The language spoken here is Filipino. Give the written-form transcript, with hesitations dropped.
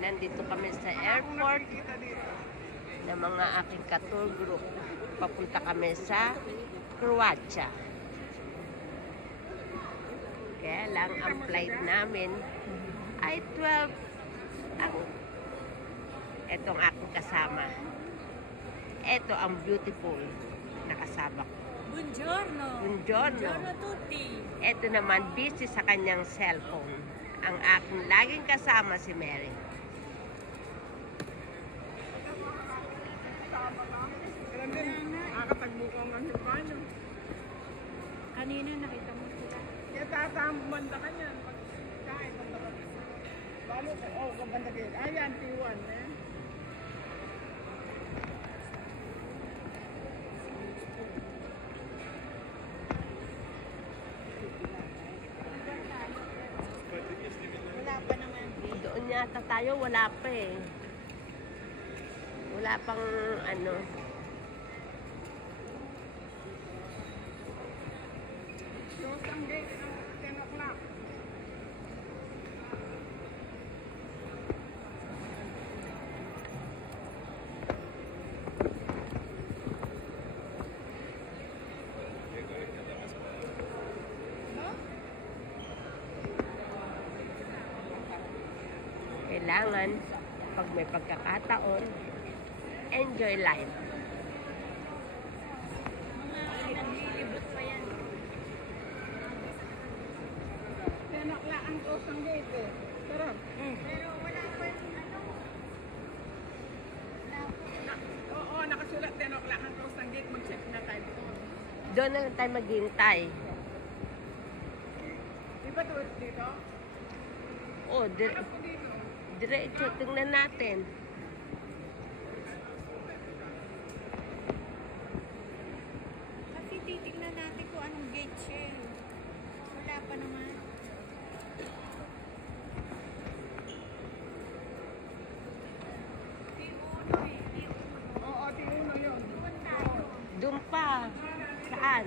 Nandito kami sa airport ng mga aking ka-tour group. Papunta kami sa Croatia. Kaya lang, ang flight namin ay 12. Etong aking kasama. Eto ang beautiful na kasama ko. Buongiorno. Buongiorno. Buongiorno tutti. Eto naman, busy sa kanyang cellphone. Ang aking laging kasama si Mary. Nakakatagbukan ng himpano. Kanina nakita mo sila. Kaya tatamanda ka niyan. Pagkain, banda ka. Lalo ko, kabanda kayo. Ayan, T1 eh. Wala pa naman. Doon yata tayo, wala pa eh. Wala pang ano. Close ang gate, 10 o'clock. Kailangan, pag may pagkakataon, enjoy life. Mga naglilibot pa yan. 10 o'clock ang close ang gate eh. Sarap. Pero wala pa yung ano. Oo, nakasulat 10 o'clock ang close ang gate. Mag-check na tayo. Doon na lang tayo maghintay. Di ba tourist dito? Oh, Hanap ko dito. diretso, tingnan natin. Kasi titignan natin kung anong gate siya. Wala pa naman. Oo, T1 yun. Doon pa. Saan?